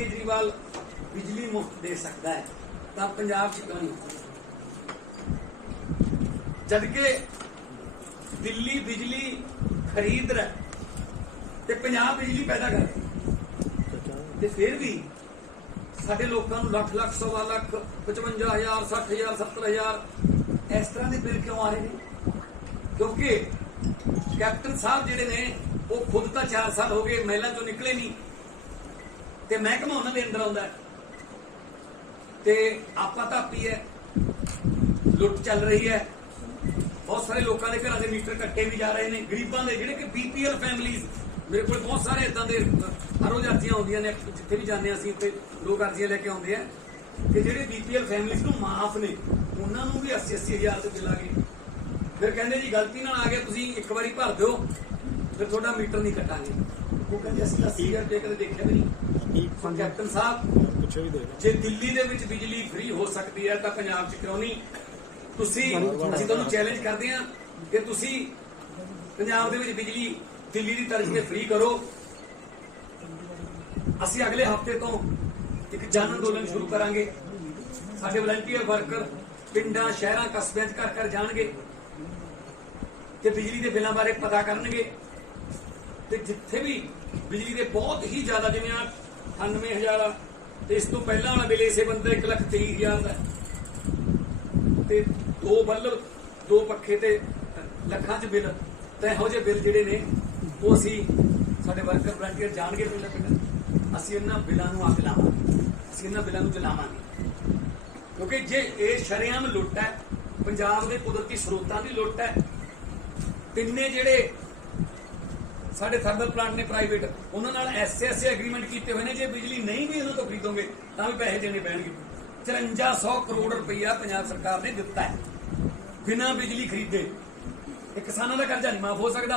केजरीवाल बिजली मुफ्त दे सकता है तो पंजाब च क्यों नहीं? जबकि दिल्ली बिजली खरीद रहा ते पंजाब बिजली पैदा कर ते फिर भी साडे लोकां नूं लख लख सवा लख 55,000 60,000 70,000 इस तरह के बिल क्यों आ रहे हैं? क्योंकि कैप्टन साहब जिहड़े ने वो खुद तो 4 साल हो गए महलों चों निकले नहीं ते महकमा उन्हां दे अंदर आउंदा ते आपा धापी है, लुट चल रही है। बहुत सारे लोगों के घर के मीटर कट्टे भी जा रहे हैं, गरीबों के जिहड़े कि BPL फैमिलीज, मेरे को बहुत सारे इदां दे हर रोज अर्जियां आउंदियां ने, जिथे भी जाने असीं उत्थे लोग अर्जियां लैके आउंदे आ कि जिहड़े BPL फैमिलीज नूं माफ ने उन्हां नूं भी 80,000 बिल आ गए। फिर कहंदे जी गलती नाल आ गया, तुसीं एक बारी भर दिओ फिर तुहाडा मीटर नहीं कटांगे। वो कहंदे असीं 80,000 रुपये कदे देखिया भी नहीं। कैप्टन साहब जे दिल्ली दे विच बिजली फ्री हो सकती है तो पंजाब च क्यों नहीं? तुसीं असीं तुहानूं चैलेंज करदे हां कि तुसीं पंजाब दे विच बिजली दिल्ली की तर्ज पे फ्री करो। असीं अगले हफ्ते तो एक जन अंदोलन शुरू करांगे। साडे वलंटियर वर्कर पिंडां शहरां कस्बिਆਂ च घर घर जाणगे ते बिजली के बिलों बारे पता करनगे ते जिथे भी बिजली के बहुत ही ज्यादा जिवें 98,000 ते इस तो पहला वाला बिल इसे बंदे 1,23,000 का ते 2 बल्ब 2 पक्खे ते लखां च बिल ते इहो जिहे बिल जिहड़े ने वो असीं साडे वर्कर वलंटियर जाणगे पिंड पिंड असीं इन्हां बिलां नूं अग लावांगे, असीं इन्हां बिलां नूं जलावांगे। क्योंकि जे ये शरेआम लुट है, पंजाब के कुदरती स्रोतां की लुट है। तिन्ने जिहड़े साडे थर्मल प्लांट ने प्राइवेट उन्हां नाल ऐसे एग्रीमेंट कीते हुए ने, जे बिजली नहीं भी उन्हां तों खरीदोगे तां भी पैसे देने पैणगे। 5300 करोड़ रुपया पंजाब सरकार ने दिता है बिना बिजली खरीदे। एक किसानों का कर्जा नहीं माफ हो सकता।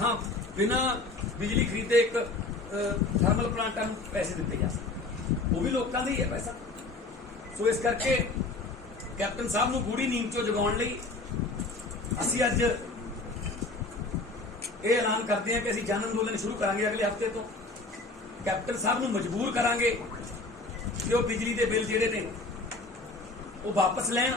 हाँ, बिना बिजली खरीदे एक थर्मल प्लांटां नूं पैसे दिते जा सकते, वो भी लोगों का ही है पैसा। सो इस करके कैप्टन साहब नूं गूढ़ी नींद चों जगाउण लई असीं अज ये ऐलान करते हैं कि असीं जन अंदोलन शुरू करांगे अगले हफ्ते तो। कैप्टन साहब नूं मजबूर करांगे कि वो बिजली के बिल जिहड़े ने वो वापस लैण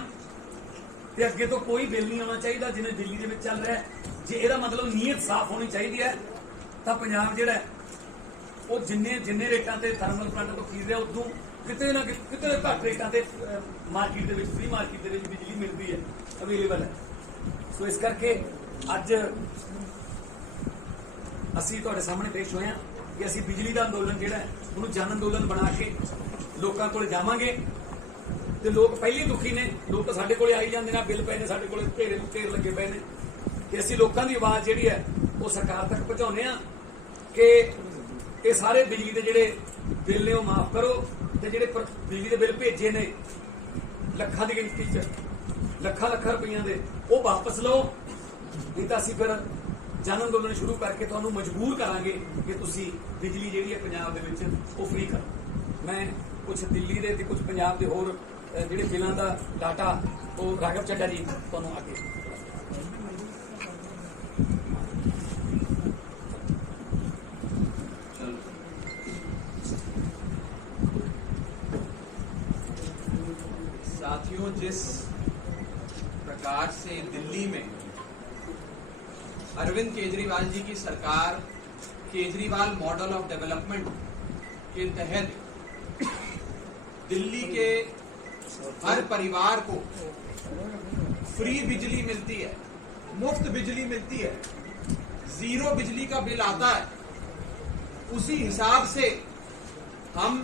ते अगे तो कोई बिल नहीं आना चाहिए जिवें दिल्ली दे विच चल रहा है। जे इहदा मतलब नीयत साफ होनी चाहिए है तो पंजाब जिहड़ा वो जिन्ने रेटां ते थर्मल प्लांटां तो खरीद रहा उदों किते ना किते घट रेटां ते मार्केट दे विच फ्री मार्केट दे विच बिजली मिलती है, अवेलेबल है। सो इस करके अज असीं तुहाडे सामने पेश होए हां कि असीं बिजली का अंदोलन जिहड़ा है उहनूं जन अंदोलन बना के लोकां कोल जावांगे। ते लोग पहले दुखी ने, लोग तो साडे कोले आई जांदे ने, बिल पए ने साडे कोले ढेर लगे पे ने कि असीं लोकां दी आवाज़ जिहड़ी है वो सरकार तक पहुंचाउने आ कि ये सारे बिजली के जिहड़े बिल ने वो माफ करो ते जिहड़े बिजली के बिल भेजे ने लखां दी गिनती च लखां रुपइयां दे वो वापस लो, नहीं तो असीं फिर जन अंदोलन शुरू करके तुहानूं मजबूर करांगे कि तुसीं बिजली जिहड़ी है पंजाब दे विच वो फ्री करो। मैं कुछ दिल्ली दे ते कुछ पंजाब दे होर जिहड़े बिलां दा डाटा वो राघव चड्डा जी तुहानूं आगे साथियों, जिस प्रकार से दिल्ली में अरविंद केजरीवाल जी की सरकार केजरीवाल मॉडल ऑफ डेवलपमेंट के तहत दिल्ली के हर परिवार को फ्री बिजली मिलती है, मुफ्त बिजली मिलती है, 0 बिजली का बिल आता है, उसी हिसाब से हम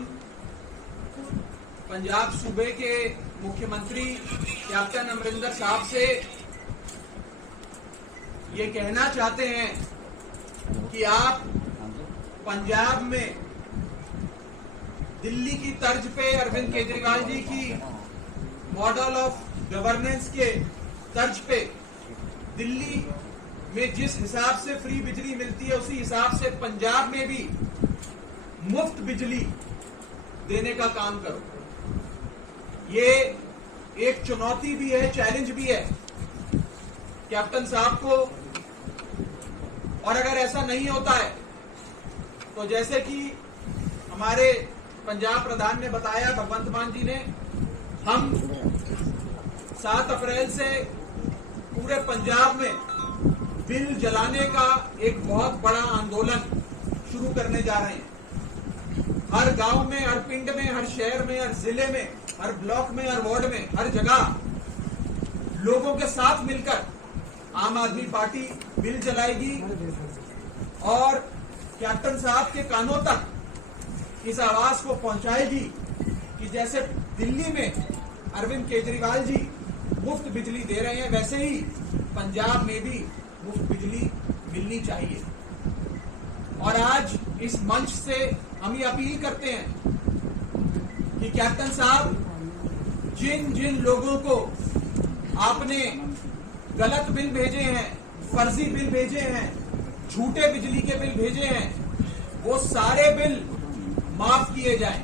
पंजाब सूबे के मुख्यमंत्री कैप्टन अमरिंदर साहब से ये कहना चाहते हैं कि आप पंजाब में दिल्ली की तर्ज पे अरविंद केजरीवाल जी की मॉडल ऑफ गवर्नेंस के तर्ज पे दिल्ली में जिस हिसाब से फ्री बिजली मिलती है उसी हिसाब से पंजाब में भी मुफ्त बिजली देने का काम करो। ये एक चुनौती भी है, चैलेंज भी है कैप्टन साहब को। और अगर ऐसा नहीं होता है तो जैसे कि हमारे पंजाब प्रधान ने बताया, भगवंत मान जी ने, हम 7 अप्रैल से पूरे पंजाब में बिल जलाने का एक बहुत बड़ा आंदोलन शुरू करने जा रहे हैं। हर गांव में, हर पिंड में, हर शहर में, हर जिले में, हर ब्लॉक में, हर वार्ड में, हर जगह लोगों के साथ मिलकर आम आदमी पार्टी बिल जलाएगी और कैप्टन साहब के कानों तक इस आवाज को पहुंचाएगी कि जैसे दिल्ली में अरविंद केजरीवाल जी मुफ्त बिजली दे रहे हैं, वैसे ही पंजाब में भी मुफ्त बिजली मिलनी चाहिए। और आज इस मंच से हम ये अपील करते हैं कि कैप्टन साहब, जिन जिन लोगों को आपने गलत बिल भेजे हैं, फर्जी बिल भेजे हैं, झूठे बिजली के बिल भेजे हैं, वो सारे बिल माफ किए जाएं।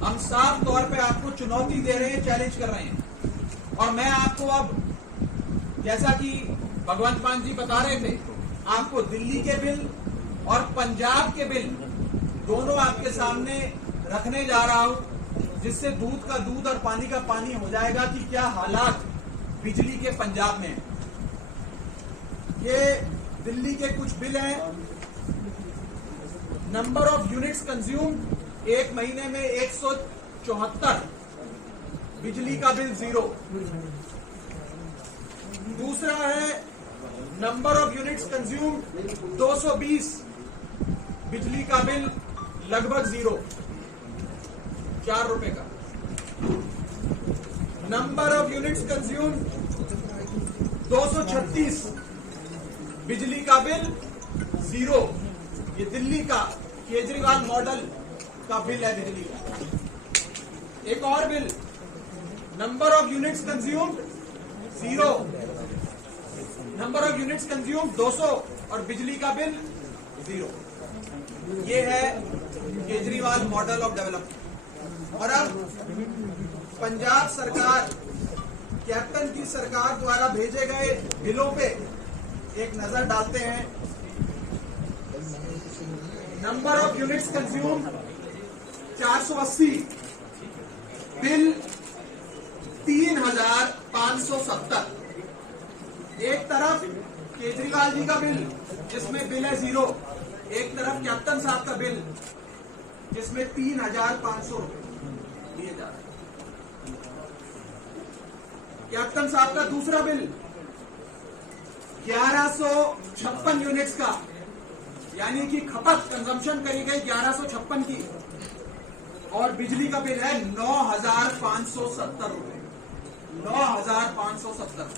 हम साफ तौर पे आपको चुनौती दे रहे हैं, चैलेंज कर रहे हैं। और मैं आपको अब, जैसा कि भगवंत मान जी बता रहे थे, आपको दिल्ली के बिल और पंजाब के बिल दोनों आपके सामने रखने जा रहा हूं, जिससे दूध का दूध और पानी का पानी हो जाएगा कि क्या हालात बिजली के पंजाब में। ये दिल्ली के कुछ बिल हैं। नंबर ऑफ यूनिट्स कंज्यूम्ड, एक महीने में 174 बिजली का बिल 0। दूसरा है नंबर ऑफ यूनिट्स कंज्यूम्ड 220 बिजली का बिल लगभग 0, 4 रुपए का। नंबर ऑफ यूनिट्स कंज्यूम्ड 236 बिजली का बिल 0। ये दिल्ली का केजरीवाल मॉडल का बिल है बिजली का। एक और bill, number of units consumed 0, number of units consumed 200 और बिजली का बिल 0। ये है केजरीवाल मॉडल ऑफ डेवलपमेंट। और अब पंजाब सरकार, कैप्टन की सरकार द्वारा भेजे गए बिलों पे एक नजर डालते हैं। Number of units consumed 480, bill 3570। एक तरफ केजरीवाल जी का बिल जिसमें बिल है 0, एक तरफ कैप्टन साहब का बिल जिसमें 3500 रुपए दिए जा रहे हैं। कैप्टन साहब का दूसरा बिल 1156 यूनिट्स का, यानी कि खपत, कंजम्पशन करी गई 1156 की, और बिजली का बिल है 9570 रुपए, 9570।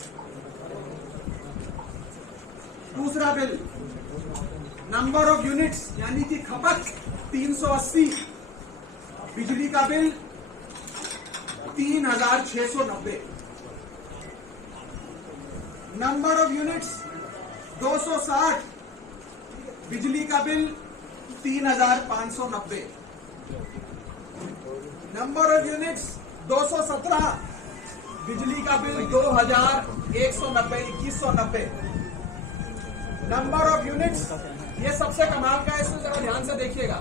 दूसरा बिल, नंबर ऑफ यूनिट्स यानी कि खपत 380, बिजली का बिल 3690। नंबर ऑफ यूनिट्स 260, बिजली का बिल 3590। नंबर ऑफ यूनिट्स 217, बिजली का बिल 2190, 2190। नंबर ऑफ यूनिट्स, ये सबसे कमाल का है, इसको जरा ध्यान से देखिएगा।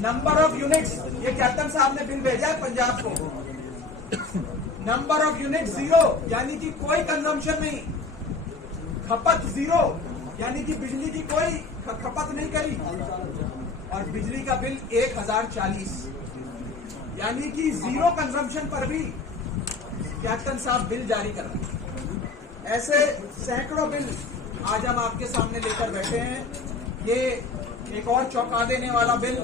नंबर ऑफ यूनिट्स, ये कैप्टन साहब ने बिल भेजा है पंजाब को। नंबर ऑफ यूनिट 0, यानी कि कोई कंजम्पशन नहीं, खपत 0, यानी कि बिजली की कोई खपत नहीं करी, और बिजली का बिल 1040, यानी कि 0 कंजम्पशन पर भी कैप्टन साहब बिल जारी कर रहे हैं। ऐसे सैकड़ों बिल आज हम आपके सामने लेकर बैठे हैं। ये एक और चौंका देने वाला बिल,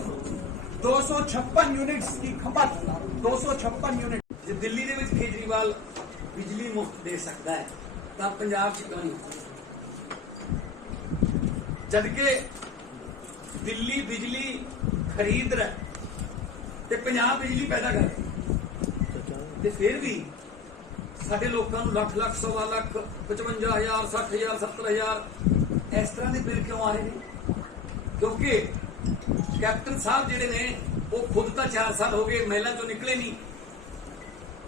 256 यूनिट्स की खपत, 256 यूनिट। ਜੇ ਦਿੱਲੀ ਦੇ ਵਿੱਚ ਕੇਜਰੀਵਾਲ ਬਿਜਲੀ ਮੁਫਤ ਦੇ ਸਕਦਾ ਹੈ ਤਾਂ ਪੰਜਾਬ 'ਚ ਕਿਉਂ ਨਹੀਂ? ਜਦਕਿ ਦਿੱਲੀ ਬਿਜਲੀ ਖਰੀਦ ਰਿਹਾ ਤੇ ਪੰਜਾਬ ਬਿਜਲੀ ਪੈਦਾ ਕਰ ਰਿਹਾ, ਤੇ ਫਿਰ ਵੀ ਸਾਡੇ ਲੋਕਾਂ ਨੂੰ ਲੱਖ ਲੱਖ, ਸਵਾ ਲੱਖ, 55,000, 60,000, 70,000 ਇਸ ਤਰ੍ਹਾਂ ਦੇ ਬਿੱਲ ਕਿਉਂ ਆ ਰਹੇ ਨੇ? ਕਿਉਂਕਿ ਕੈਪਟਨ ਸਾਹਿਬ ਜਿਹੜੇ ਨੇ ਉਹ ਖੁਦ ਤਾਂ 4 ਸਾਲ ਹੋ ਗਏ ਮਹਿਲਾਂ ਚੋਂ ਨਿਕਲੇ ਨਹੀਂ,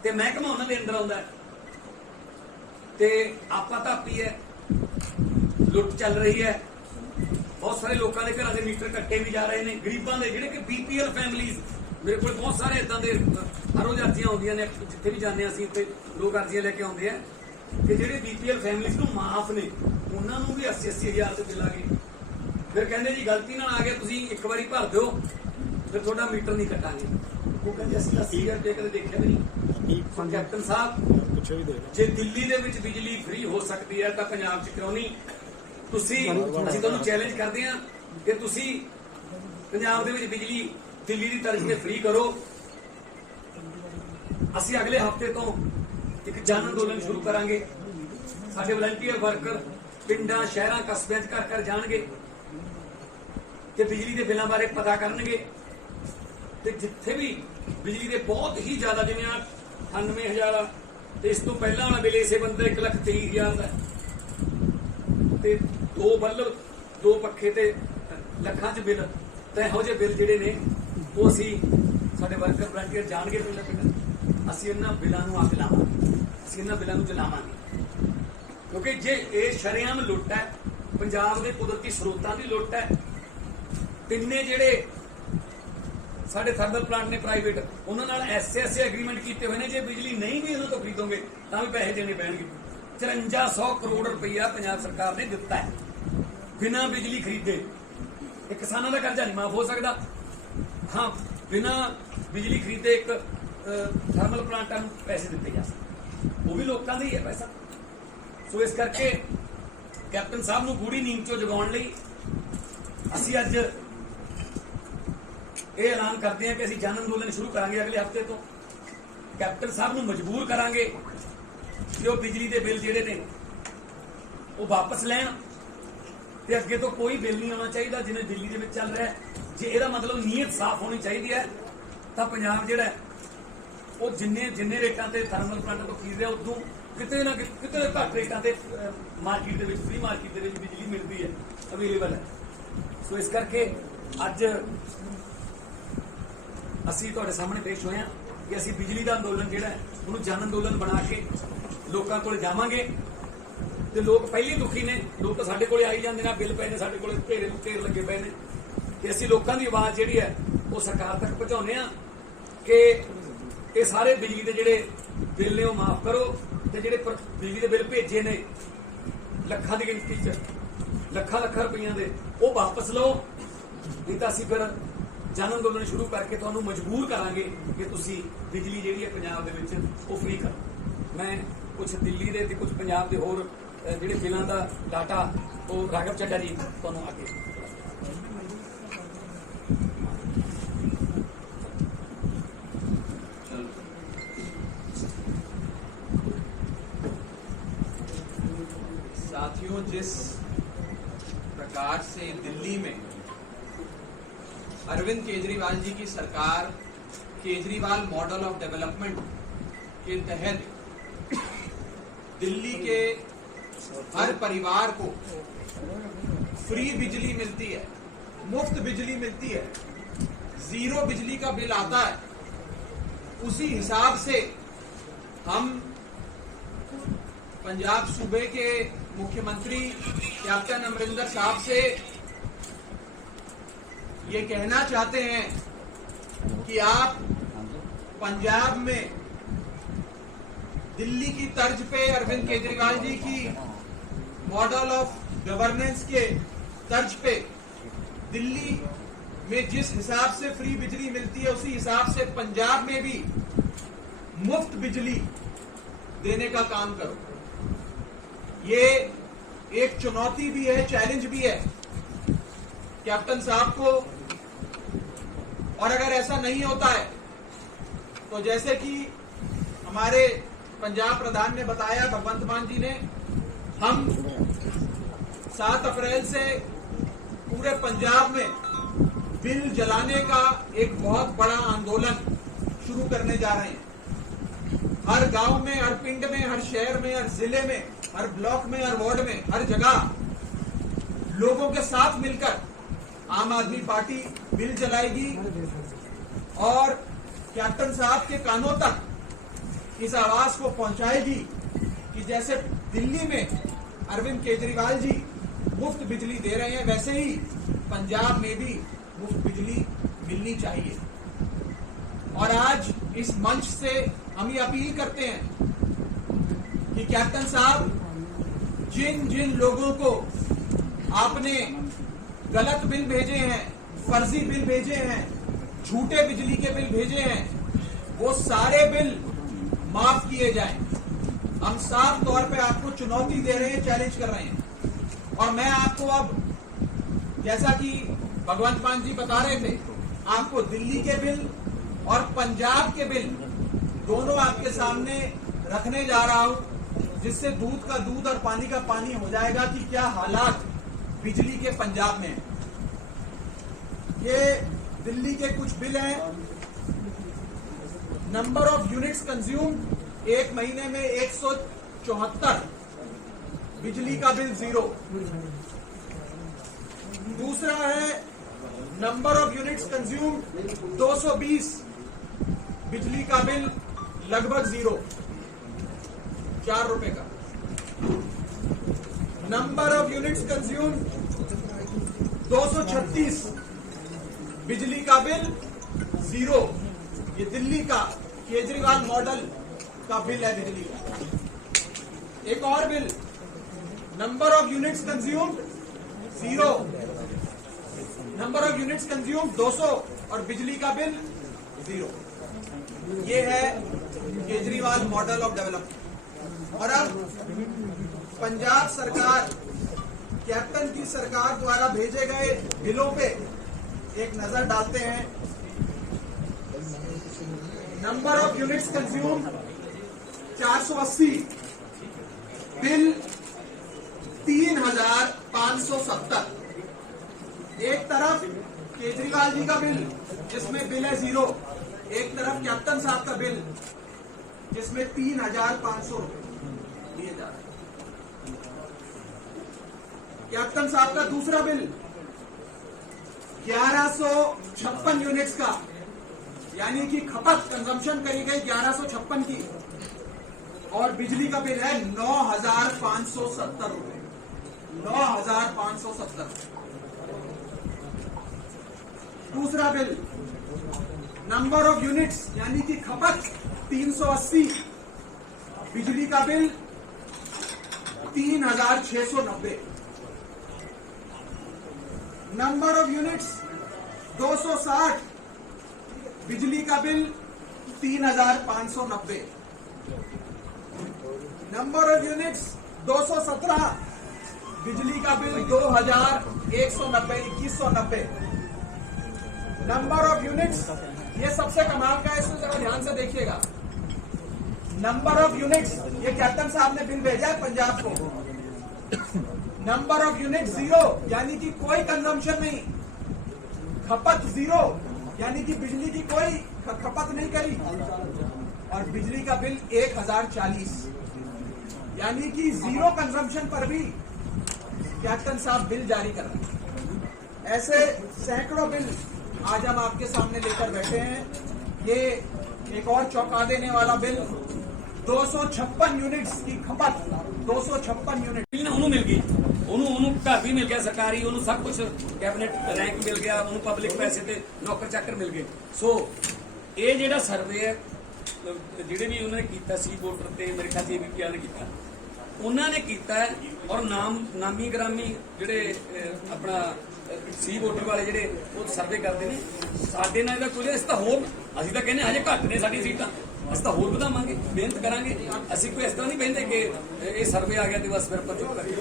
ਤੇ ਮਹਿਕਮਾ ਉਹਨਾਂ ਦੇ ਅੰਦਰ ਆਉਂਦਾ, ਤੇ ਆਪਾ ਧਾਪੀ ਹੈ, ਲੁੱਟ ਚੱਲ ਰਹੀ ਹੈ, बहुत सारे लोगों के घर के मीटर कट्टे भी जा रहे हैं गरीबों के जिहड़े कि BPL फैमिलीज मेरे को बहुत सारे इदां दे हर रोज अर्जियां आउंदियां ने जिथे भी जाने असीं ते लोग अर्जियां लेके आउंदे आ कि जिहड़े BPL फैमिलीज नूं माफ ने उन्हां नूं भी 80,000 ते बिल आ गए फिर कहंदे जी गलती नाल आ गया तुसीं एक बारी भर दिओ फिर तुहाडा मीटर नहीं कटांगे वो कहंदे असीं 80,000 रुपये कदे देखिया भी नहीं। कैप्टन साहब जे दिल्ली दे विच बिजली फ्री हो सकती है तो पंजाब च क्यों नहीं तुसीं असीं तुहानूं चैलेंज करदे हां कि तुसीं पंजाब दे विच बिजली दिल्ली की तर्ज पे फ्री करो। ਅਸੀਂ अगले हफ्ते तो एक जन अंदोलन शुरू करांगे साडे वलंटीयर वर्कर पिंडां शहरां कस्बिਆਂ ਚ घर घर जाणगे ते बिजली के बिलों बारे पता करनगे ते जिथे भी बिजली के बहुत ही ज्यादा जिवें 98,000 ते इस तो पहला वाला बिल इसे बंदा 1,23,000 का ते 2 बल्ब 2 पक्खे ते लखां च बिल ते इहो ਜਿਹੇ बिल जिहड़े ने वो असीं साडे वर्कर वलंटीयर जाणगे पिंडां पिंडां असीं इन्हां बिलां नूं अग लावांगे असीं इन्हां बिलां नूं जलावांगे क्योंकि जे ये शरेआम लुੱਟ है पंजाब के कुदरती स्रोतां की लुੱਟ है। तिन्ने जिहड़े साडे थर्मल प्लांट ने प्राइवेट उन्हां नाल ऐसे एग्रीमेंट कीते हुए ने जे बिजली नहीं भी उन्हां तो खरीदोगे तां भी पैसे देने पैणगे। 5300 करोड़ रुपया पंजाब सरकार ने दिता है बिना बिजली खरीदे। एक किसानों का कर्जा नहीं माफ हो सकता। हाँ बिना बिजली खरीदे एक थर्मल प्लांटां नूं पैसे दिते जा सकते वो भी लोगों का ही है पैसा। सो इस करके कैप्टन साहब नूं गूढ़ी नींद चों जगाउण लई असीं अज ये ऐलान करते हैं कि असीं जन अंदोलन शुरू करांगे अगले हफ्ते तो। कैप्टन साहब नूं मजबूर करांगे कि वो बिजली के बिल जिहड़े ने वो वापस लैण ते अगे तो कोई बिल नहीं आना चाहिए जिवें दिल्ली दे विच चल रहा है। जे इहदा मतलब नीयत साफ होनी चाहिए है तो पंजाब जिहड़ा वो जिन्ने रेटां ते थर्मल प्लांटां तो खरीद रहा उदों किते ना किते घट रेटां ते मार्केट दे विच फ्री मार्केट दे विच बिजली मिलती है अवेलेबल है। सो इस करके अज असीं तुहाडे सामने पेश होए हां कि असीं बिजली का अंदोलन जिहड़ा है उहनूं जन अंदोलन बना के लोकां कोल जावांगे ते लोग पहले दुखी ने लोग तो साडे कोले आई जांदे ने बिल पए ने साडे कोले ढेर लगे पे ने ते असीं लोकां दी आवाज़ जिहड़ी है वो सरकार तक पहुंचाउने आ कि ये सारे बिजली के जिहड़े बिल ने वो माफ करो ते जिहड़े बिजली के बिल भेजे ने लखां की गिनती च लखां रुपइयां दे वो वापस लो नहीं तो असीं फिर जन अंदोलन शुरू करके तुहानूं मजबूर करांगे कि तुसीं बिजली जिहड़ी है पंजाब दे विच वो फ्री करो। मैं कुछ दिल्ली दे ते कुछ पंजाब दे होर जिहड़े बिलां दा डाटा वो राघव चड्डा जी तुहानूं आगे साथियों जिस प्रकार से दिल्ली में अरविंद केजरीवाल जी की सरकार केजरीवाल मॉडल ऑफ डेवलपमेंट के तहत दिल्ली के हर परिवार को फ्री बिजली मिलती है, मुफ्त बिजली मिलती है, जीरो बिजली का बिल आता है, उसी हिसाब से हम पंजाब सूबे के मुख्यमंत्री कैप्टन अमरिंदर साहब से ये कहना चाहते हैं कि आप पंजाब में दिल्ली की तर्ज पे अरविंद केजरीवाल जी की मॉडल ऑफ गवर्नेंस के तर्ज पे दिल्ली में जिस हिसाब से फ्री बिजली मिलती है उसी हिसाब से पंजाब में भी मुफ्त बिजली देने का काम करो। ये एक चुनौती भी है, चैलेंज भी है कैप्टन साहब को। और अगर ऐसा नहीं होता है तो जैसे कि हमारे पंजाब प्रधान ने बताया, भगवंत मान जी ने, हम 7 अप्रैल से पूरे पंजाब में बिल जलाने का एक बहुत बड़ा आंदोलन शुरू करने जा रहे हैं। हर गांव में, हर पिंड में, हर शहर में, हर जिले में, हर ब्लॉक में, हर वार्ड में, हर जगह लोगों के साथ मिलकर आम आदमी पार्टी बिल जलाएगी और कैप्टन साहब के कानों तक इस आवाज को पहुंचाएगी कि जैसे दिल्ली में अरविंद केजरीवाल जी मुफ्त बिजली दे रहे हैं, वैसे ही पंजाब में भी मुफ्त बिजली मिलनी चाहिए। और आज इस मंच से हम ये अपील करते हैं कि कैप्टन साहब, जिन जिन लोगों को आपने गलत बिल भेजे हैं, फर्जी बिल भेजे हैं, झूठे बिजली के बिल भेजे हैं, वो सारे बिल माफ किए जाएं। हम साफ तौर पे आपको चुनौती दे रहे हैं, चैलेंज कर रहे हैं। और मैं आपको अब, जैसा कि भगवंत मान जी बता रहे थे, आपको दिल्ली के बिल और पंजाब के बिल दोनों आपके सामने रखने जा रहा हूं, जिससे दूध का दूध और पानी का पानी हो जाएगा कि क्या हालात बिजली के पंजाब में हैं। ये दिल्ली के कुछ बिल हैं। नंबर ऑफ यूनिट्स कंज्यूम्ड एक महीने में 174, बिजली का बिल 0। दूसरा है नंबर ऑफ यूनिट्स कंज्यूम्ड 220, बिजली का बिल लगभग 0, 4 रुपए का। नंबर ऑफ यूनिट्स कंज्यूम्ड 236, बिजली का बिल 0। ये दिल्ली का केजरीवाल मॉडल का बिल है बिजली का। एक और bill, number of units consumed 0, number of units consumed 200 और बिजली का बिल 0। ये है केजरीवाल मॉडल ऑफ डेवलपमेंट। और अब पंजाब सरकार, कैप्टन की सरकार द्वारा भेजे गए बिलों पे एक नजर डालते हैं। Number of units consume 480, bill 3570। एक तरफ केजरीवाल जी का बिल जिसमें बिल है 0, एक तरफ कैप्टन साहब का बिल जिसमें 3500 रुपए दिए जा रहे हैं। कैप्टन साहब का दूसरा बिल 1156 यूनिट्स का, यानी कि खपत कंजम्पशन करी गई 1156 की, और बिजली का बिल है 9570 रुपए, 9570। दूसरा बिल, नंबर ऑफ यूनिट्स यानी कि खपत 380, बिजली का बिल 3690। नंबर ऑफ यूनिट्स 260, बिजली का बिल 3590। नंबर ऑफ यूनिट्स 217, बिजली का बिल 2190, 2190। नंबर ऑफ यूनिट्स, ये सबसे कमाल का है, इसको जरा ध्यान से देखिएगा। नंबर ऑफ यूनिट्स, ये कैप्टन साहब ने बिल भेजा है पंजाब को। नंबर ऑफ यूनिट 0, यानी कि कोई कंजम्पशन नहीं, खपत 0, यानी कि बिजली की कोई खपत नहीं करी, और बिजली का बिल 1040, यानी कि 0 कंजम्पशन पर भी कैप्टन साहब बिल जारी कर रहे हैं। ऐसे सैकड़ों बिल आज हम आपके सामने लेकर बैठे हैं। ये एक और चौंका देने वाला बिल, 256 यूनिट्स की खपत, 256 यूनिट ਉਹਨੂੰ ਮਿਲ ਗਈ, ਉਹਨੂੰ ਘਰ ਵੀ ਮਿਲ ਗਿਆ ਸਰਕਾਰੀ, ਉਹਨੂੰ ਸਭ ਕੁਝ ਕੈਬਨਿਟ ਰੈਂਕ ਮਿਲ ਗਿਆ, ਉਹਨੂੰ ਪਬਲਿਕ ਪੈਸੇ ਤੇ ਨੌਕਰ ਚਾਕਰ ਮਿਲ ਗਏ। ਸੋ ਇਹ ਜਿਹੜਾ ਸਰਵੇ ਹੈ, ਜਿਹੜੇ ਵੀ ਉਹਨਾਂ ਨੇ ਕੀਤਾ ਸੀ ਵੋਟਰ ਤੇ, ਮੇਰੇ ਖਿਆਲ ਇਹ ਵੀ ਕਿਹਾ ਕੀਤਾ, ਉਹਨਾਂ ਨੇ ਕੀਤਾ ਹੈ। ਔਰ ਨਾਮੀ ਗ੍ਰਾਮੀ ਜਿਹੜੇ ਆਪਣਾ ਸੀ ਵੋਟਰ ਵਾਲੇ ਜਿਹੜੇ ਉਹ ਸਰਵੇ ਕਰਦੇ ਨੇ, ਸਾਡੇ ਨਾਲ ਇਹਦਾ ਕੋਈ, ਅਸੀਂ ਤਾਂ ਹੋਰ, ਅਸੀਂ ਤਾਂ ਕਹਿੰਦੇ ਹਜੇ ਘੱਟ ਨੇ ਸਾਡੀ ਸੀਟਾਂ, ਅਸੀਂ ਤਾਂ ਹੋਰ ਵਧਾਵਾਂਗੇ, ਮਿਹਨਤ ਕਰਾਂਗੇ। ਅਸੀਂ ਕੋਈ ਇਸ ਤਰ੍ਹਾਂ ਨਹੀਂ ਕਹਿੰਦੇ ਕਿ ਇਹ ਸਰਵੇ ਆ ਗਿਆ ਤੇ ਬਸ ਫਿਰ ਆਪਾਂ ਚੁੱਪ ਕਰੀਏ।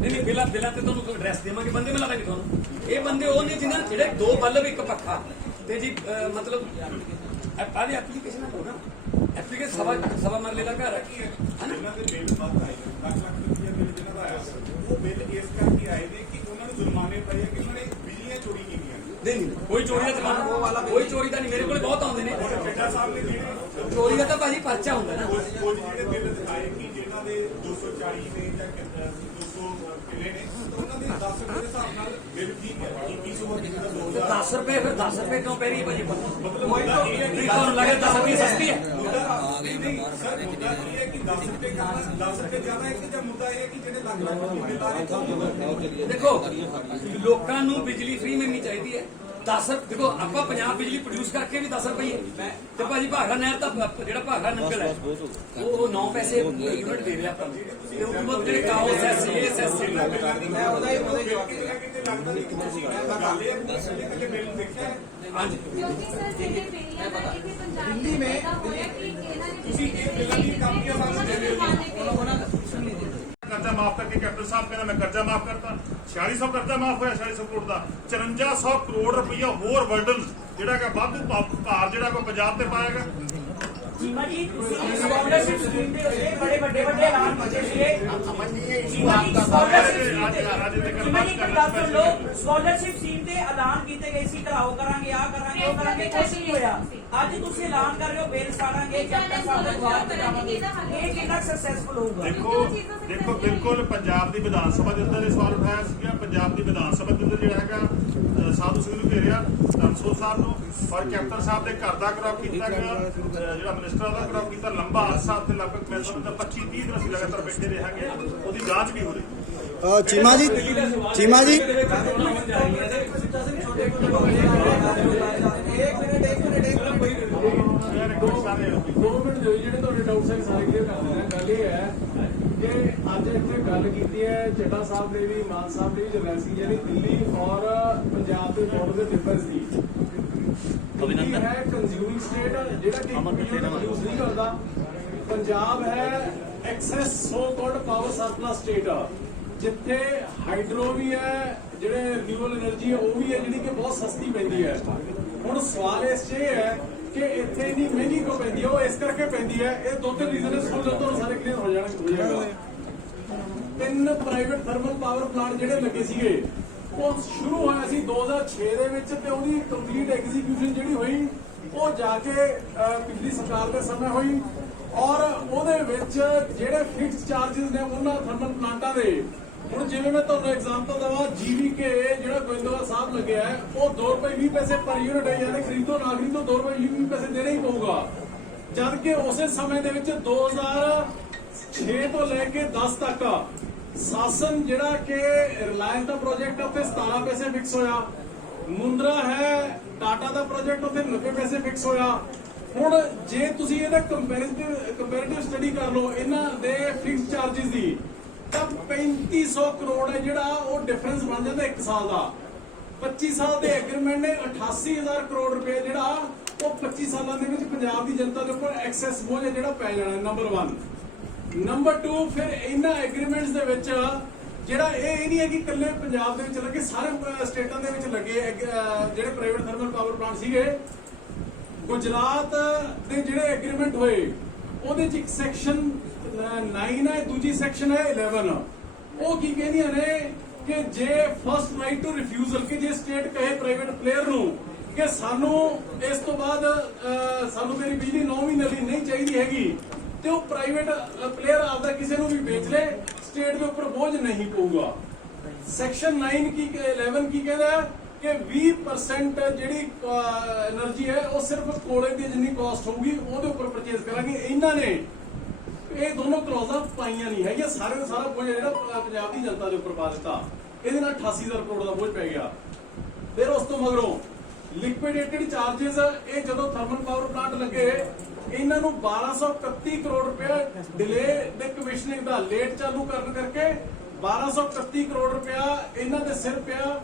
ਨਹੀਂ ਬਿਲਾਂ ਤੇ ਤੁਹਾਨੂੰ ਕੋਈ ਐਡਰੈਸ ਦੇਵਾਂਗੇ, ਬੰਦੇ ਮਿਲਾ ਦਾਂਗੇ ਤੁਹਾਨੂੰ। ਇਹ ਬੰਦੇ ਉਹ ਨੇ ਜਿਹਨਾਂ ਜਿਹੜੇ 2 ਬੱਲਬ 1 ਪੱਖਾ ਤੇ ਜੀ ਮਤਲਬ ਆਹ ਐਪਲੀਕੇਸ਼ਨ ਹੋਣਾ, ਐਪਲੀਕੇਸ਼ਨ ਸਵਾ ਮਰਲੇ ਦਾ ਘਰ ਹੈ, ਇਹਨਾਂ ਦੇ ਬਿੱਲ ਵੱਧ ਆਏ, ਲੱਖ ਰੁਪਏ ਬਿੱਲ ਜਿਹਨਾਂ ਦਾ ਆਇਆ, ਉਹ ਬਿੱਲ ਇਸ ਕਰਕੇ ਆਏ ਨੇ ਕਿ ਉਹਨਾਂ ਨੂੰ ਜੁਰਮਾਨੇ ਪਏ ਕਿ ਉਹਨਾਂ ਨੇ ਬਿਜਲੀਆਂ ਚੋਰੀ ਕੀਤੀਆਂ। नहीं कोई चोरी का जमाना कोई चोरी का नहीं मेरे को बहुत आते हैं ਚੱਡਾ ਸਾਹਿਬ ਨੇ ਜਿਹੜੇ चोरी का तो भाजी पर्चा होंगे ना ਕੁਝ ਜਿਹੜੇ ਬਿੱਲ ਦਿਖਾਏ ਕਿ ਜਿਨ੍ਹਾਂ ਦੇ 240 ਨੇ ਜਾਂ 200 ਕਿਲੇ ਨੇ ਉਹਨਾਂ ਦੇ 10 ਰੁਪਏ ਦੇ ਹਿਸਾਬ ਨਾਲ ਬਿੱਲ ਠੀਕ ਹੈ 2100 ਦਾ 2000 10 रुपए फिर 10 रुपए क्यों पै रही है भाजी मतलब मुद्दा ये है कि तो लगे 10 रुपये सस्ती है नहीं सर मुद्दा ये है कि 10 रुपए करना 10 रुपए ज्यादा है कि जब मुद्दा ये है कि ਜਿਹੜੇ ਲੱਖ ਲੱਖ ਰੁਪਏ ਬਿੱਲ ਆ ਰਹੇ ਤਾਂ ਦੇਖੋ ਲੋਕਾਂ ਨੂੰ ਬਿਜਲੀ ਫ੍ਰੀ ਮਿਲਣੀ ਚਾਹੀਦੀ ਹੈ 10 ਦੇਖੋ ਆਪਾਂ ਪੰਜਾਬ ਬਿਜਲੀ ਪ੍ਰੋਡਿਊਸ ਕਰਕੇ ਵੀ 10 ਰੁਪਏ ਤੇ ਭਾਜੀ ਭਾਖੜਾ ਨਹਿਰ ਤਾਂ ਜਿਹੜਾ ਭਾਖੜਾ ਨੰਗਲ ਹੈ ਉਹ 9 ਪੈਸੇ ਯੂਨਿਟ ਦੇ ਰਿਹਾ ਆਪਾਂ ਨੂੰ ਤੇ ਉਸ ਤੋਂ ਬਾਅਦ ਜਿਹੜੇ ਕਾਓਸ ਐਸ ਇਹ ਐਸ ਮੈਂ ਉਹਦਾ ਹੀ ਜਵਾਬ ਕਿਤੇ ਲੱਗਦਾ ਨਹੀਂ ਕਿ ਤੁਸੀਂ ਗੱਲ ਇਹ ਹੈ ਕਿ ਬਿੱਲ ਦੇਖਿਆ ਹਾਂਜੀ क्योंकि सर मेरे पेरिया का कि पंजाब दिल्ली में होया कि ਇਹਨਾਂ ਨੇ ਤੁਸੀਂ ਇਹ ਬਿੱਲਾਂ ਦੀ ਕਾਪੀਆਂ ਸਾਨੂੰ ਦੇ ਦਿਓ कर्जा माफ करके कैप्टन साहब कहना मैं कर्जा माफ करता 4600 कर्जा माफ होया 4600 करोड़ ਦਾ 5400 ਕਰੋੜ ਰੁਪਈਆ ਹੋਰ ਵਰਡਨ ਜਿਹੜਾ ਕਿ ਵਾਧੂ ਭਾਰ ਜਿਹੜਾ ਕੋ ਪੰਜਾਬ ਤੇ ਪਾਏਗਾ ਚੀਮਾ ਜੀ ਤੁਸੀਂ ਸਕਾਲਰਸ਼ਿਪ ਸਕੀਮ ਦੇ ਉੱਤੇ ਬੜੇ ਵੱਡੇ ਐਲਾਨ ਕੀਤੇ ਸੀਗੇ ਚੀਮਾ ਜੀ ਇੱਕ ਗੱਲ ਸੁਣ ਲਓ ਸਕਾਲਰਸ਼ਿਪ ਸਕੀਮ ਤੇ ਐਲਾਨ ਕੀਤੇ ਗਏ ਸੀ ਕਰਾਓ ਕਰਾਂਗੇ ਆ ਕਰਾਂਗੇ ਉਹ ਕਰਾਂਗੇ ਕੁਝ ਨਹੀਂ ਹੋਇਆ ਅੱਜ ਤੁਸੀਂ ਐਲਾਨ ਕਰ ਰਹੇ ਹੋ ਬਿੱਲ ਸਾੜਾਂਗੇ ਕੈਪਟਨ ਸਾਹਿਬ ਦਾ ਜਵਾਬ ਦੇਵਾਂਗੇ ਇਹ ਕਿੰਨਾ ਸਕਸੈਸਫੁਲ ਹੋਊਗਾ ਦੇਖੋ ਬਿਲਕੁਲ ਪੰਜਾਬ ਦੀ ਵਿਧਾਨ ਸਭਾ ਦੇ ਅੰਦਰ ਇਹ ਸਵਾਲ ਉਠਾਇਆ ਸੀਗਾ ਪੰਜਾਬ ਦੀ ਵਿਧਾਨ ਸਭਾ ਦੇ ਅੰਦਰ ਜਿਹੜਾ ਹੈਗਾ ਸਾਧੂ ਸਿੰਘ ਨੂੰ ਘੇਰਿਆ ਧਰਮਸੋਤ ਸਾਹਿਬ ਨੂੰ ਔਰ ਕੈਪਟਨ ਸਾਹਿਬ ਦੇ ਘਰ ਦਾ ਕਰਾਪ ਕੀਤਾ ਗਿਆ ਜਿਹੜਾ ਮਿਨਿਸਟਰ ਦਾ ਕਰਾਪ ਕੀਤਾ ਲੰਬਾ ਅਰਸਾ ਤੇ ਲਗਭਗ ਮੈਂ ਸਮਝਦਾ 25-30 ਦਿਨ ਅਸੀਂ ਲਗਾਤਾਰ ਬੈਠੇ ਰਹਾਂਗੇ ਉਹਦੀ ਜਾਂਚ ਵੀ ਹੋ ਰਹੀ ਚੀਮਾ ਜੀ ਚੀਮਾ ਜੀ ਜਿਹੜੇ ਤੁਹਾਡੇ ਡਾਊਟ ਸਾਰੇ ਕਲੀਅਰ ਕਰ ਦੇਣਾ ਗੱਲ ਇਹ ਹੈ ਕਿ ਅੱਜ ਇੱਥੇ ਗੱਲ ਕੀਤੀ ਹੈ ਚੱਡਾ ਸਾਹਿਬ ਨੇ ਵੀ ਮਾਨ ਸਾਹਿਬ ਨੇ ਵੀ ਜਰਨੈਲ ਸਿੰਘ ਜਿਹੜੀ ਦਿੱਲੀ ਔਰ ਪੰਜਾਬ ਦੇ ਬਾਰਡਰ ਦੇ ਡਿਫਰੈਂਸ ਦੀ ਦਿੱਲੀ ਹੈ ਕੰਜ਼ਿਊਮਿੰਗ ਸਟੇਟ ਜਿਹੜਾ ਕਿ ਯੂਜ਼ ਨਹੀਂ ਕਰਦਾ ਪੰਜਾਬ ਹੈ excess so called power surplus state ਜਿੱਥੇ ਹਾਈਡਰੋ ਵੀ ਹੈ ਜਿਹੜੇ ਰਿਨਿਊਏਬਲ એનર્ਜੀ ਹੈ ਉਹ ਵੀ ਹੈ ਜਿਹੜੀ ਕਿ ਬਹੁਤ ਸਸਤੀ ਪੈਂਦੀ ਹੈ ਹੁਣ ਸਵਾਲ ਇਸ 'ਚ ਇਹ ਹੈ ਕਿ ਇੱਥੇ ਇੰਨੀ ਮਹਿੰਗੀ ਕਿਉਂ ਪੈਂਦੀ ਹੈ ਉਹ ਇਸ ਕਰਕੇ ਪੈਂਦੀ ਹੈ ਇਹ ਦੋ ਤਿੰਨ ਰੀਜ਼ਨ ਹੈ ਸੁਣ ਲਓ ਤੁਹਾਨੂੰ ਸਾਰੇ ਕਲੀਅਰ ਹੋ ਜਾਏਗਾ 3 ਪ੍ਰਾਈਵੇਟ ਥਰਮਲ ਪਾਵਰ ਪਲਾਂਟ ਜਿਹੜੇ ਲੱਗੇ ਸੀਗੇ ਉਹ ਸ਼ੁਰੂ ਹੋਇਆ ਸੀ 2006 ਦੇ ਵਿੱਚ ਤੇ ਉਹਦੀ ਕੰਪਲੀਟ ਐਗਜ਼ੀਕਿਊਸ਼ਨ ਜਿਹੜੀ ਹੋਈ ਉਹ ਜਾ ਕੇ ਪਿਛਲੀ ਸਰਕਾਰ ਦੇ ਸਮੇਂ ਹੋਈ ਔਰ ਉਹਦੇ ਵਿੱਚ ਜਿਹੜੇ ਫਿਕਸ ਚਾਰजेस ਨੇ ਉਹਨਾਂ ਥਰਮਲ ਪਲਾਂਟਾਂ ਦੇ ਹੁਣ ਜਿਵੇਂ ਮੈਂ ਤੁਹਾਨੂੰ ਐਗਜ਼ਾਮਪਲ ਦਵਾਂ ਜੀਵੀਕੇ ਜਿਹੜਾ ਗੋਇੰਦਵਾਲ ਸਾਹਿਬ ਲੱਗਿਆ ਹੈ ਉਹ 2 ਰੁਪਏ 20 ਪੈਸੇ ਪਰ ਯੂਨਿਟ ਹੈ ਯਾਨੀ ਖਰੀਦੋ ਨਾ ਖਰੀਦੋ 2 ਰੁਪਏ 20 ਪੈਸੇ ਦੇਣਾ ਹੀ ਪਊਗਾ ਜਦ ਕਿ ਉਸੇ ਸਮੇਂ ਦੇ ਵਿੱਚ 2006 ਤੋਂ ਲੈ ਕੇ 10 ਤੱਕ ਸਾਸਨ ਜਿਹੜਾ ਕਿ ਰਿਲਾਇੰਸ ਦਾ ਪ੍ਰੋਜੈਕਟ ਉੱਥੇ 17 ਪੈਸੇ ਫਿਕਸ ਹੋਇਆ ਮੁੰਦਰਾ ਹੈ ਟਾਟਾ ਦਾ ਪ੍ਰੋਜੈਕਟ ਉੱਥੇ 90 ਪੈਸੇ ਫਿਕਸ ਹੋਇਆ ਹੁਣ ਜੇ ਤੁਸੀਂ ਇਹਦਾ ਕੰਪੈਰੀਟਿਵ ਸਟੱਡੀ ਕਰ ਲਓ ਇਹਨਾਂ ਦੇ ਫਿਕਸ ਚਾਰजेस ਦੀ ਤਾਂ 3500 ਕਰੋੜ ਹੈ ਜਿਹੜਾ ਉਹ ਡਿਫਰੈਂਸ ਬਣ ਜਾਂਦਾ 1 ਸਾਲ ਦਾ 25 ਸਾਲ ਦੇ ਐਗਰੀਮੈਂਟ ਨੇ 88000 ਕਰੋੜ ਰੁਪਏ ਜਿਹੜਾ ਉਹ 25 ਸਾਲਾਂ ਦੇ ਵਿੱਚ ਪੰਜਾਬ ਦੀ ਜਨਤਾ ਦੇ ਉੱਪਰ ਐਕਸੈਸ ਬੋਝ ਹੈ ਜਿਹੜਾ ਪੈ ਜਾਣਾ ਨੰਬਰ 1 ਨੰਬਰ 2 ਫਿਰ ਇਹਨਾਂ ਐਗਰੀਮੈਂਟਸ ਦੇ ਵਿੱਚ ਜਿਹੜਾ ਇਹ ਨਹੀਂ ਹੈ ਕਿ ਇਕੱਲੇ ਪੰਜਾਬ ਦੇ ਵਿੱਚ ਲੱਗੇ ਸਾਰੇ ਸਟੇਟਾਂ ਦੇ ਵਿੱਚ ਲੱਗੇ ਜਿਹੜੇ ਪ੍ਰਾਈਵੇਟ ਥਰਮਲ ਪਾਵਰ ਪਲਾਂਟ ਸੀਗੇ ਗੁਜਰਾਤ ਦੇ ਜਿਹੜੇ ਐਗਰੀਮੈਂਟ ਹੋਏ ਉਹਦੇ ਚ ਇੱਕ ਸੈਕਸ਼ਨ 9 ਹੈ ਦੂਜੀ ਸੈਕਸ਼ਨ ਹੈ 11 ਉਹ ਕੀ ਕਹਿੰਦੀਆਂ ਨੇ ਕਿ ਜੇ ਫਸਟ ਰਾਈਟ ਟੂ ਰਿਫਿਊਜ਼ਲ ਕਿ ਜੇ ਸਟੇਟ ਕਹੇ ਪ੍ਰਾਈਵੇਟ ਪਲੇਅਰ ਨੂੰ ਕਿ ਸਾਨੂੰ ਇਸ ਤੋਂ ਬਾਅਦ ਸਾਨੂੰ ਮੇਰੀ ਬਿਜਲੀ 9 ਮਹੀਨੇ ਲਈ ਨਹੀਂ ਚਾਹੀਦੀ ਹੈਗੀ ਤੇ ਉਹ ਪ੍ਰਾਈਵੇਟ ਪਲੇਅਰ ਆਪਦਾ ਕਿਸੇ ਨੂੰ ਵੀ ਵੇਚ ਲੇ ਸਟੇਟ ਦੇ ਉੱਪਰ ਬੋਝ ਨਹੀਂ ਪਊਗਾ ਸੈਕਸ਼ਨ 9 ਕੀ 11 ਕੀ ਕਹਿੰਦਾ ਕਿ 20% ਜਿਹੜੀ એનર્ਜੀ ਹੈ ਉਹ ਸਿਰਫ ਕੋਲੇ ਦੀ ਜਿੰਨੀ ਕਾਸਟ ਹੋਊਗੀ ਉਹਦੇ ਉੱਪਰ ਪਰਚੇਸ ਕਰਾਂਗੇ ਇਹਨਾਂ ਨੇ ਇਹ ਦੋਨੋਂ ਕਲੌਜ਼ਾਂ ਪਾਈਆਂ ਨਹੀਂ ਹੈਗੀਆਂ ਸਾਰੇ ਦਾ ਸਾਰਾ ਬੋਝ ਜਿਹੜਾ ਪੰਜਾਬ ਦੀ ਜਨਤਾ ਦੇ ਉੱਪਰ ਪਾ ਦਿੱਤਾ ਇਹਦੇ ਨਾਲ 88000 ਕਰੋੜ ਦਾ ਬੋਝ ਪੈ ਗਿਆ ਫਿਰ ਉਸ ਤੋਂ ਮਗਰੋਂ ਲਿਕੁਇਡੇਟਡ ਚਾਰजेस ਇਹ ਜਦੋਂ ਥਰਮਲ ਪਾਵਰ ਪਲਾਂਟ ਲੱਗੇ ਇਹਨਾਂ ਨੂੰ 1231 ਕਰੋੜ ਰੁਪਏ ਡਿਲੇ ਦੇ ਕਮਿਸ਼ਨਿੰਗ ਦਾ ਲੇਟ ਚਾਲੂ ਕਰਨ ਕਰਕੇ 1231 ਕਰੋੜ ਰੁਪਇਆ ਇਹਨਾਂ ਦੇ ਸਿਰ ਪਿਆ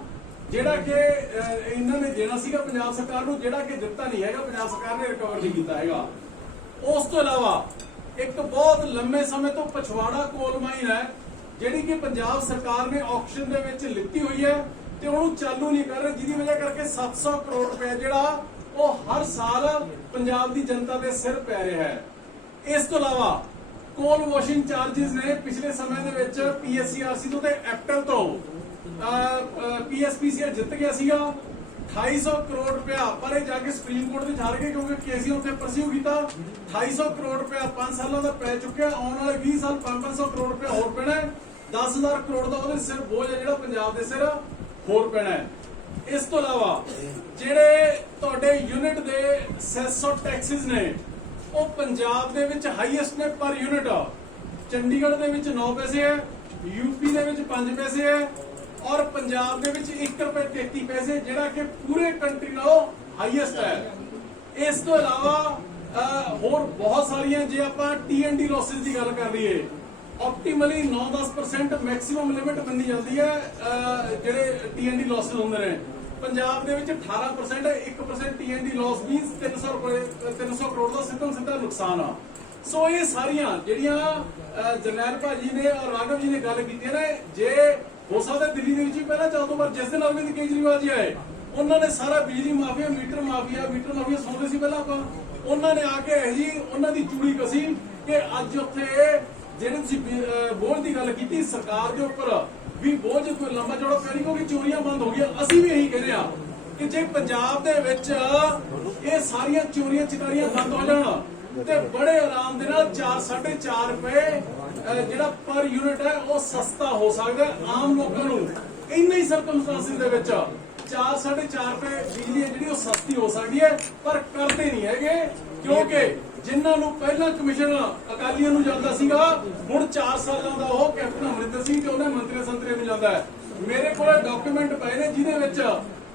ਜਿਹੜਾ ਕਿ ਇਹਨਾਂ ਨੇ ਦੇਣਾ ਸੀਗਾ ਪੰਜਾਬ ਸਰਕਾਰ ਨੂੰ ਜਿਹੜਾ ਕਿ ਦਿੱਤਾ ਨਹੀਂ ਹੈਗਾ ਪੰਜਾਬ ਸਰਕਾਰ ਨੇ ਰਿਕਵਰ ਨਹੀਂ ਕੀਤਾ ਹੈਗਾ ਉਸ ਤੋਂ ਇਲਾਵਾ ਇੱਕ ਬਹੁਤ ਲੰਮੇ ਸਮੇਂ ਤੋਂ ਪਛਵਾੜਾ ਕੋਲ ਮਾਈਨ ਹੈ ਜਿਹੜੀ ਕਿ ਪੰਜਾਬ ਸਰਕਾਰ ਨੇ ਆਕਸ਼ਨ ਦੇ ਵਿੱਚ ਲਿੱਤੀ ਹੋਈ ਹੈ ਤੇ ਉਹਨੂੰ ਚਾਲੂ ਨਹੀਂ ਕਰ ਰਹੇ ਜਿਹਦੀ ਵਜ੍ਹਾ ਕਰਕੇ 700 ਕਰੋੜ ਰੁਪਏ ਜਿਹੜਾ ਉਹ ਹਰ ਸਾਲ ਪੰਜਾਬ ਦੀ ਜਨਤਾ ਦੇ ਸਿਰ ਪੈ ਰਿਹਾ ਹੈ ਇਸ ਤੋਂ ਇਲਾਵਾ ਕੋਲ ਵਾਸ਼ਿੰਗ ਚਾਰजेस ਨੇ ਪਿਛਲੇ ਸਮੇਂ ਦੇ ਵਿੱਚ ਪੀਐਸਸੀਆਰਸੀ ਤੋਂ ਤੇ ਐਪਟਲ ਤੋਂ ਪੀਐਸਪੀਸੀਐਲ ਜਿੱਤ ਗਿਆ ਸੀਗਾ 2800 ਕਰੋੜ ਰੁਪਇਆ ਪਰ ਇਹ ਜਾ ਕੇ ਸੁਪਰੀਮ ਕੋਰਟ ਵਿੱਚ ਹਾਰ ਗਏ ਕਿਉਂਕਿ ਕੇਸ ਹੀ ਉੱਥੇ ਪਰਸਿਊ ਕੀਤਾ। 2800 ਕਰੋੜ ਰੁਪਇਆ 5 ਸਾਲਾਂ ਦਾ ਪੈ ਚੁੱਕਿਆ, ਆਉਣ ਵਾਲੇ 20 ਸਾਲ 500 ਕਰੋੜ ਰੁਪਇਆ ਹੋਰ ਪੈਣਾ ਹੈ। 10,000 ਕਰੋੜ ਦਾ ਉਹਦੇ ਸਿਰ ਬੋਝ ਹੈ ਜਿਹੜਾ ਪੰਜਾਬ ਦੇ ਸਿਰ ਹੋਰ ਪੈਣਾ ਹੈ। ਇਸ ਤੋਂ ਇਲਾਵਾ ਜਿਹੜੇ ਤੁਹਾਡੇ ਯੂਨਿਟ ਦੇ ਸੈਸ ਔਰ ਟੈਕਸਿਸ ਨੇ ਉਹ ਪੰਜਾਬ ਦੇ ਵਿੱਚ ਹਾਈਐਸਟ ਨੇ ਪਰ ਯੂਨਿਟ। ਚੰਡੀਗੜ੍ਹ ਦੇ ਵਿੱਚ 9 ਪੈਸੇ ਹੈ, यूपी ਦੇ ਵਿੱਚ 5 ਪੈਸੇ ਹੈ ਔਰ ਪੰਜਾਬ ਦੇ ਵਿੱਚ 1 ਰੁਪਏ 33 ਪੈਸੇ ਜਿਹੜਾ ਕਿ ਪੂਰੇ ਕੰਟਰੀ ਨਾਲੋਂ ਹਾਈਐਸਟ ਹੈ। ਇਸ ਤੋਂ ਇਲਾਵਾ ਹੋਰ ਬਹੁਤ ਸਾਰੀਆਂ ਜੇ ਆਪਾਂ T&D ਲਾਸਸ ਦੀ ਗੱਲ ਕਰ ਲਈਏ ਆਪਟੀਮਲੀ 9-10% ਮੈਕਸਿਮਮ ਲਿਮਿਟ ਮੰਨੀ ਜਾਂਦੀ ਹੈ ਜਿਹੜੇ T&D ਲਾਸਸ ਹੁੰਦੇ ਨੇ। ਪੰਜਾਬ ਦੇ ਵਿੱਚ 18% ਹੈ, 1% T&D ਲਾਸ ਮੀਨਸ 300 ਕਰੋੜ ਦਾ ਸਿੱਧਾ ਨੁਕਸਾਨ ਆ। ਸੋ ਇਹ ਸਾਰੀਆਂ ਜਿਹੜੀਆਂ ਜਰਨੈਲ ਭਾਜੀ ਨੇ ਔਰ ਰਾਘਵ ਜੀ ਨੇ ਗੱਲ ਕੀਤੀ ਨੇ, ਜੇ ਹੋ ਸਕਦਾ ਦਿੱਲੀ ਦੇ ਵਿੱਚ ਵੀ ਪਹਿਲਾਂ ਚੱਲ ਤੋਂ ਪਰ ਜਿਸ ਦਿਨ ਅਰਵਿੰਦ ਕੇਜਰੀਵਾਲ ਜੀ ਆਏ ਉਹਨਾਂ ਨੇ ਸਾਰਾ ਬਿਜਲੀ ਮਾਫੀਆ ਮੀਟਰ ਮਾਫੀਆ ਸੁਣਦੇ ਸੀ ਪਹਿਲਾਂ ਆਪਾਂ, ਉਹਨਾਂ ਨੇ ਆ ਕੇ ਜੀ ਉਹਨਾਂ ਦੀ ਚੂੜੀ ਕਸੀ ਕਿ ਅੱਜ ਉੱਥੇ ਜਿਹੜੇ ਤੁਸੀਂ ਬੋਝ ਦੀ ਗੱਲ ਕੀਤੀ ਸਰਕਾਰ ਦੇ ਉੱਪਰ ਵੀ ਬੋਝ ਕੋਈ ਲੰਬਾ ਚੌੜਾ ਪਿਆ ਨਹੀਂ ਕਿਉਂਕਿ ਚੋਰੀਆਂ ਬੰਦ ਹੋ ਗਈਆਂ। ਅਸੀਂ ਵੀ ਇਹੀ ਕਹਿੰਦੇ ਆ ਕਿ ਜੇ ਪੰਜਾਬ ਦੇ ਵਿੱਚ ਇਹ ਸਾਰੀਆਂ ਚੋਰੀਆਂ ਚਕਾਰੀਆਂ ਬੰਦ ਹੋ ਜਾਣ ਤੇ ਬੜੇ ਆਰਾਮ ਦੇ ਨਾਲ 4-4.5 ਰੁਪਏ ਜਿਹੜਾ ਪਰ ਯੂਨਿਟ ਹੈ ਉਹ ਸਸਤਾ ਹੋ ਸਕਦਾ ਆਮ ਲੋਕਾਂ ਨੂੰ। ਇੰਨੇ ਹੀ ਸਰਕਮਸਟੈਂਸਿਸ ਦੇ ਵਿੱਚ 4-4.5 ਰੁਪਏ ਬਿਜਲੀ ਹੈ ਜਿਹੜੀ ਉਹ ਸਸਤੀ ਹੋ ਸਕਦੀ ਹੈ, ਪਰ ਕਰਦੇ ਨਹੀਂ ਹੈਗੇ ਕਿਉਂਕਿ ਜਿਨ੍ਹਾਂ ਨੂੰ ਪਹਿਲਾਂ ਕਮਿਸ਼ਨ ਅਕਾਲੀਆਂ ਨੂੰ ਜਾਂਦਾ ਸੀਗਾ ਹੁਣ 4 ਸਾਲਾਂ ਦਾ ਉਹ ਕੈਪਟਨ ਅਮਰਿੰਦਰ ਸਿੰਘ ਤੇ ਉਹਨੇ ਮੰਤਰੀ ਸੰਤਰੀ ਨੂੰ ਜਾਂਦਾ ਹੈ। ਮੇਰੇ ਕੋਲ ਡਾਕੂਮੈਂਟ ਪਏ ਨੇ ਜਿਹਦੇ ਵਿੱਚ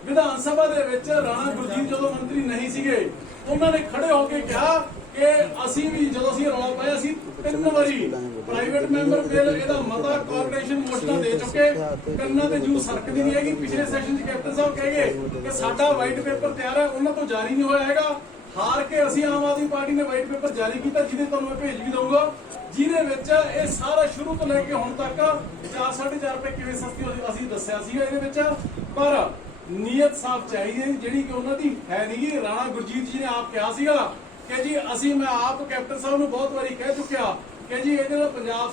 ਵਿਧਾਨ ਸਭਾ ਦੇ ਵਿੱਚ ਰਾਣਾ ਗੁਰਜੀਤ ਜਦੋਂ ਮੰਤਰੀ ਨਹੀਂ ਸੀਗੇ ਉਹਨਾਂ ਨੇ ਖੜੇ ਹੋ ਕੇ ਕਿਹਾ ਕਿ ਅਸੀਂ ਵੀ ਜਦੋਂ ਅਸੀਂ ਰੌਲਾ ਪਾਇਆ ਅਸੀਂ 3 ਵਾਰੀ ਪ੍ਰਾਈਵੇਟ ਮੈਂਬਰ ਬਿੱਲ ਇਹਦਾ ਮਤਾ ਕਾਰਪੋਰੇਸ਼ਨ ਮੋਸ਼ਨਾਂ ਦੇ ਚੁੱਕੇ, ਕੰਨਾਂ ਤੇ ਜੂ ਸਰਕਦੀ ਨਹੀਂ ਹੈਗੀ। ਪਿਛਲੇ ਸੈਸ਼ਨ 'ਚ ਕੈਪਟਨ ਸਾਹਿਬ ਕਹਿ ਗਏ ਕਿ ਸਾਡਾ ਵਾਈਟ ਪੇਪਰ ਤਿਆਰ ਹੈ, ਉਹਨਾਂ ਤੋਂ ਜਾਰੀ ਨਹੀਂ ਹੋਇਆ ਹੈਗਾ। ਹਾਰ ਕੇ ਅਸੀਂ ਆਮ ਆਦਮੀ ਪਾਰਟੀ ਨੇ ਵਾਈਟ ਪੇਪਰ ਜਾਰੀ ਕੀਤਾ ਜਿਹਦੇ ਤੁਹਾਨੂੰ ਮੈਂ ਭੇਜ ਵੀ ਦਊਂਗਾ, ਜਿਹਦੇ ਵਿੱਚ ਇਹ ਸਾਰਾ ਸ਼ੁਰੂ ਤੋਂ ਲੈ ਕੇ ਹੁਣ ਤੱਕ 4-4.5 ਰੁਪਏ ਕਿਵੇਂ ਸਸਤੀ ਅਸੀਂ ਦੱਸਿਆ ਸੀਗਾ ਇਹਦੇ ਵਿੱਚ। ਪਰ ਨੀਅਤ ਸਾਫ਼ ਚਾਹੀਦੀ ਜਿਹੜੀ ਕਿ ਉਹਨਾਂ ਦੀ ਹੈ ਨਹੀਂ। ਰਾਣਾ ਗੁਰਜੀਤ ਜੀ ਨੇ ਆਪ ਕਿਹਾ ਸੀਗਾ ਕਿ ਜੀ ਅਸੀਂ ਮੈਂ ਆਪ ਕੈਪਟਨ ਸਾਹਿਬ ਨੂੰ ਬਹੁਤ ਵਾਰੀ ਕਹਿ ਚੁੱਕਿਆ ਕਿ ਜੀ ਇਹਦੇ ਨਾਲ ਪੰਜਾਬ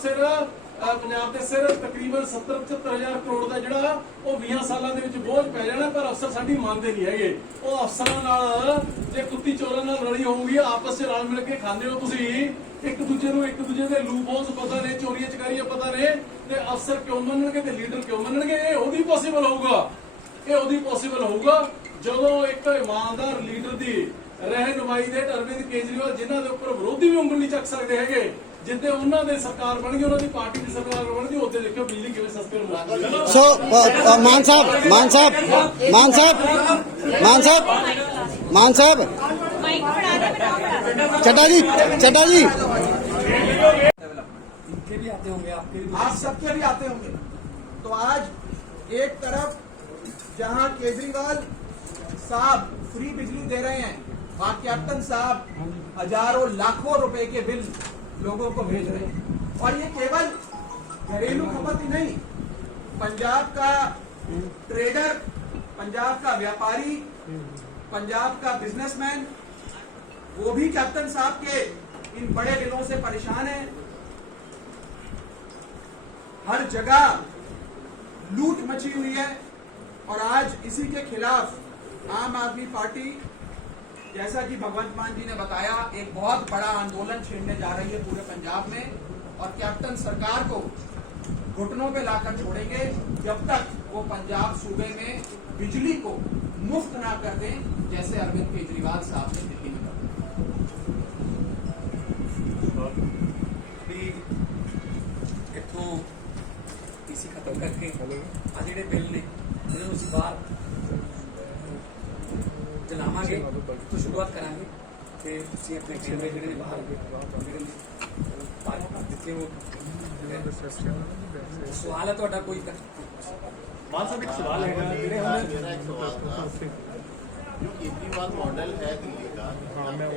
ਦੇ ਸਿਰ ਤਕਰੀਬਨ 70-75 ਹਜ਼ਾਰ ਕਰੋੜ ਦਾ ਜਿਹੜਾ ਉਹ 20 ਸਾਲਾਂ ਦੇ ਵਿੱਚ ਬੋਝ ਪੈ ਜਾਣਾ, ਪਰ ਅਫਸਰ ਸਾਡੀ ਮੰਨਦੇ ਨਹੀਂ ਹੈਗੇ। ਉਹ ਅਫਸਰਾਂ ਨਾਲ ਜੇ ਕੁੱਤੀ ਚੋਰਾਂ ਨਾਲ ਲੜੀ ਹੋਊਗੀ ਆਪਸ 'ਚ ਰਲ ਮਿਲ ਕੇ ਖਾਂਦੇ ਹੋ ਤੁਸੀਂ, ਇੱਕ ਦੂਜੇ ਦੇ ਲੂਪ ਹੋਲਸ ਪਤਾ ਨੇ, ਚੋਰੀਆਂ ਚਕਾਰੀਆਂ ਪਤਾ ਨੇ, ਤੇ ਅਫਸਰ ਕਿਉਂ ਮੰਨਣਗੇ ਤੇ ਲੀਡਰ ਕਿਉਂ ਮੰਨਣਗੇ? ਇਹ ਉਹਦੀ ਪੋਸੀਬਲ ਹੋਊਗਾ ਜਦੋਂ ਇੱਕ ਇਮਾਨਦਾਰ ਲੀਡਰ ਦੀ ਰਹਿਨੁਮਾਈ ਦੇ ਅਰਵਿੰਦ ਕੇਜਰੀਵਾਲ ਜਿਨ੍ਹਾਂ ਦੇ ਉੱਪਰ ਵਿਰੋਧੀ ਵੀ ਉਂਗਲ ਨਹੀਂ ਚੱਕ ਸਕਦੇ ਹੈਗੇ, ਜਿੱਦੇ ਉਹਨਾਂ ਦੇ ਸਰਕਾਰ ਬਣ ਗਈ, ਉਹਨਾਂ ਦੀ ਪਾਰਟੀ ਦੀ ਸਰਕਾਰ ਬਣ ਗਈ, ਉੱਥੇ ਦੇਖਿਓ ਬਿਜਲੀ ਕਿਵੇਂ ਸਸਤੇ ਹੋਊਗੀ। ਸੋ ਮਾਨ ਸਾਹਿਬ ਮਾਈਕ ਫੜਾ ਦੇ ਬਣਾਓ ਚੱਡਾ ਜੀ इनके भी आते होंगे, आपके भी आप सबके भी आते होंगे। तो आज एक तरफ जहां केजरीवाल साहब फ्री बिजली दे रहे हैं, वहां कैप्टन साहब हजारों लाखों रुपए के बिल लोगों को भेज रहे हैं। और ये केवल घरेलू खपत ही नहीं, पंजाब का ट्रेडर, पंजाब का व्यापारी, पंजाब का बिजनेसमैन, वो भी कैप्टन साहब के इन बड़े बिलों से परेशान है। हर जगह लूट मची हुई है और आज इसी के खिलाफ आम आदमी पार्टी, जैसा कि भगवंत मान जी ने बताया, एक बहुत बड़ा आंदोलन छेड़ने जा रही है पूरे पंजाब में। और कैप्टन सरकार को घुटनों पे लाकर छोड़ेंगे जब तक वो पंजाब सूबे में बिजली को मुफ्त ना कर दें, जैसे अरविंद केजरीवाल साहब ने दिल्ली में ਵੀ ਇੱਥੋਂ ਈਸੀ ਖਤਮ ਕਰਕੇ ਆ ਜਿਹੜੇ ਬਿੱਲ ਨੇ ਇਹਨਾਂ ਨੂੰ ਅਸੀਂ ਬਾਹਰ ਚਲਾਵਾਂਗੇ ਤੋਂ ਸ਼ੁਰੂਆਤ ਕਰਾਂਗੇ ਤੇ ਤੁਸੀਂ ਆਪਣੇ ਕੈਮਰੇ ਜਿਹੜੇ ਨੇ ਬਾਹਰ ਜਿਹੜੇ ਪਾਰ ਦਿੱਤੇ ਹੋ। ਸਵਾਲ ਹੈ ਤੁਹਾਡਾ ਕੋਈ? ਮਾਨ ਸਾਹਿਬ ਇੱਕ ਸਵਾਲ ਹੈਗਾ ਜਿਹੜੇ ਹੁਣ मेरा एक सवाल था जो केजरीवाल मॉडल है दिल्ली का, हाँ मैं